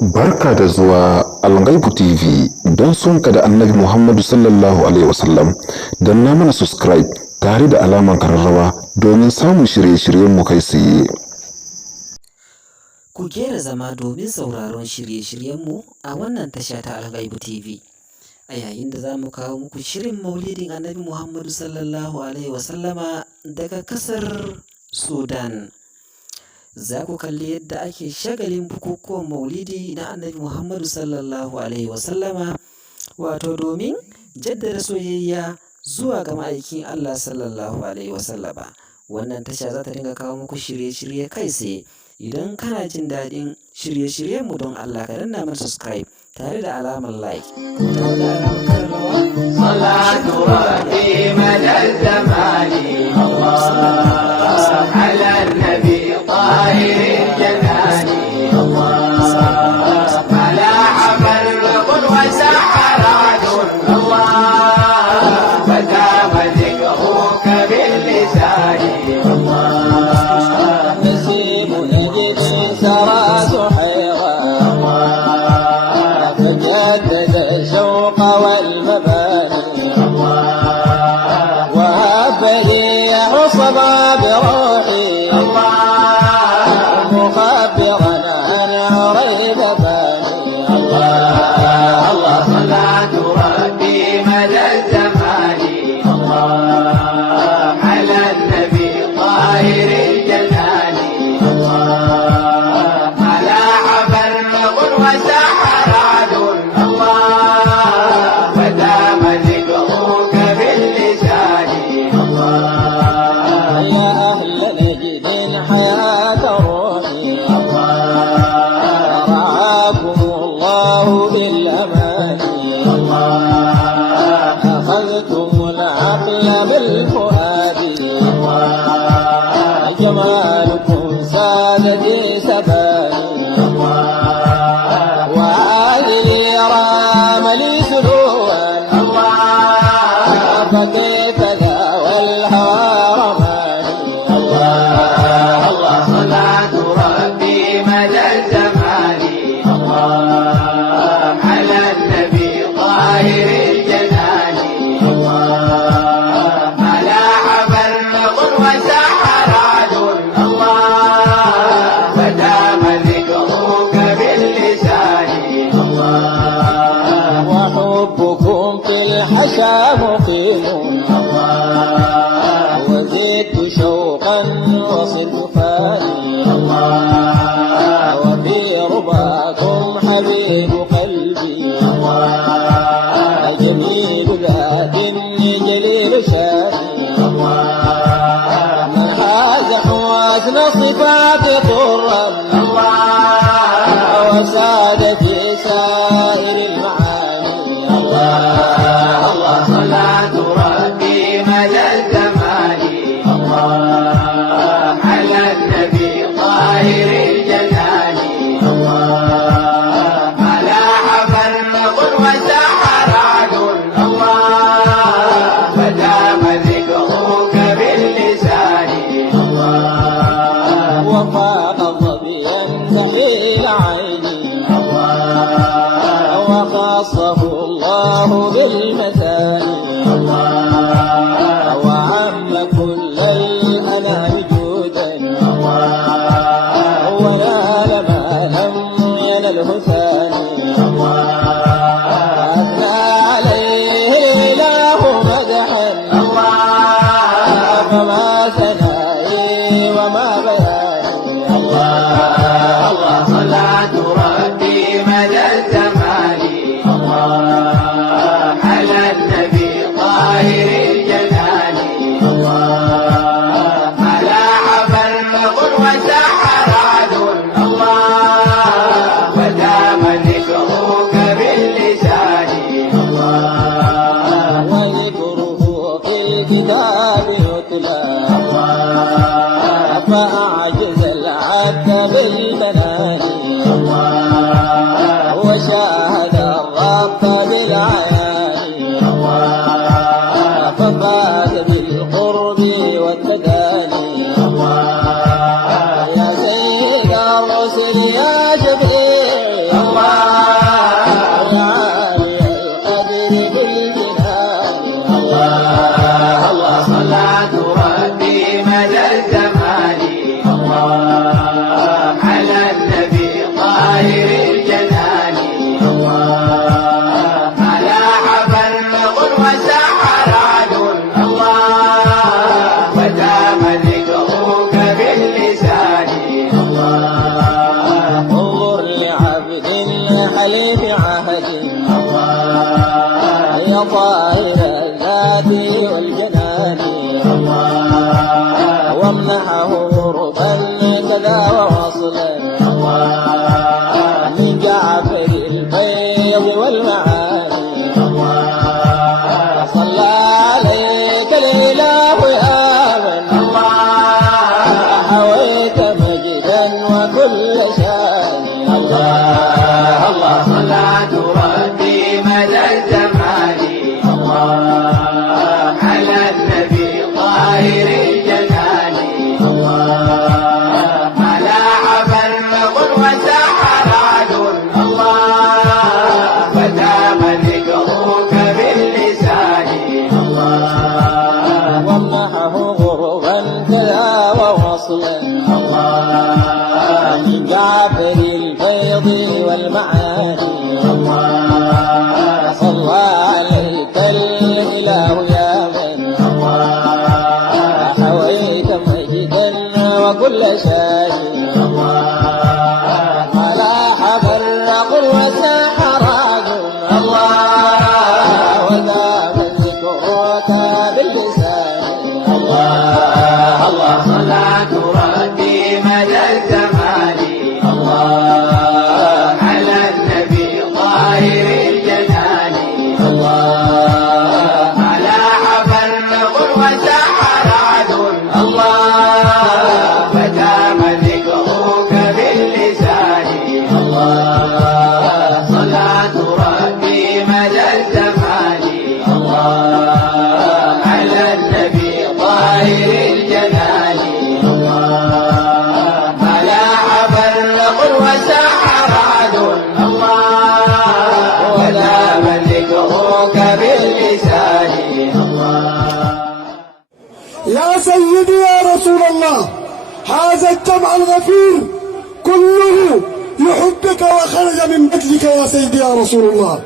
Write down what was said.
Barka da zuwa Alghaibu TV. Don sonka da Annabi Muhammadu sallallahu alaihi wasallam, danna mana subscribe tare da alaman kararrawa domin samun shirye-shiryenmu kai tsaye. Ku gyara zama domin sauraron shirye-shiryenmu a wannan tasha ta Alghaibu TV. A yayin da za mu kawo muku shirin maulidin Annabi Muhammadu sallallahu alaihi wasallama daga kasar Sudan. Za ku kalli yadda ake shagalin bukukuwan maulidi na Annabi Muhammadu sallallahu alaihi wasallama, wato domin jaddada soyayya zuwa ga ma'aikin Allah sallallahu alaihi wasallama. Wannan tasha za ta dinga kawo muku shirye-shirye kai tsaye. Idan kana jin daɗin shirye-shiryenmu, don Allah ka danna mana subscribe tare da alamar like. Tare da alamar karrawa. Salatu rabbi madal zamani ala nabi tahiril janani ala amal qul wa sa'aradun fatama dhikruka bil lisani فجدد الشوق والمباني وهب لي عصبا بروحي مخبرا عن عريب باني الله صلاة ربي مدى الزمان على النبي طاهر الجنان على عبر قل وسحر بالفؤاد جمالكم سادتي سباني وعلي رام لي سلوا فكيف ذا والهوى رماني الله صلاة ربي مدى الزمان على النبي طاهر الجنان وحبكم في الحشا مقيم وزدت شوقا وصرت فاني وفي رباكم حبيب قلبي جميل ذات جليل شاني من حاز حواسن صفات طرا وسادتي سائر المعاني الله صلاة ربي مدى الزمان على النبي طاهر الجنان على عبر قل وسحر عدل فدام ذكرك باللسان وفاق ظبيا سحيل عيني وخاصه الله بالمثاني وعم كل الأنام جودا ونال ما لم ينله ثاني أثنى عليه الإله مدحا فما ثنائي وما بياني الله صلاة ربي مدى الزمان على النبي طاهر الجنان على عبر قل وسحر عدل ودام ذكرك باللسان وذكره في الكتاب يتلى فأعجز العبد بالبنان وشاهد الرب بالعيان ففاز بالقرب والتداني يا سيد الرسل يا جبريل طاهر الذات والجنان وامنحه غربا كذا ووصلا من جعفر البيض والمعاني صلى عليك الإله يا من حويت مجدا وكل شان الله صلاة ربي مدى الزمان على النبي طاهر الجنان ملاح فرق وسحر عدل فتام ذكرك باللسان وامنحه غربا كذا ووصلا من جعفر البيض والمعاني صلى عليك الإله يا من حويت مجدا وكل شيء ملاح برق وسحر عدل وذاب ذكرك باللسان الله صلاة ربي مدى الزمان على النبي طاهر الجنان ملاح فرق وسحر عدل فتام ذكرك باللسان صلاة ربي مدى الزمان على النبي طاهر الجنان ملاح فرق وسحر عدل ودام ذكرك باللسان يا سيدي يا رسول الله، هذا الجمع الغفير كله يحبك وخرج من مثلك يا سيدي يا رسول الله.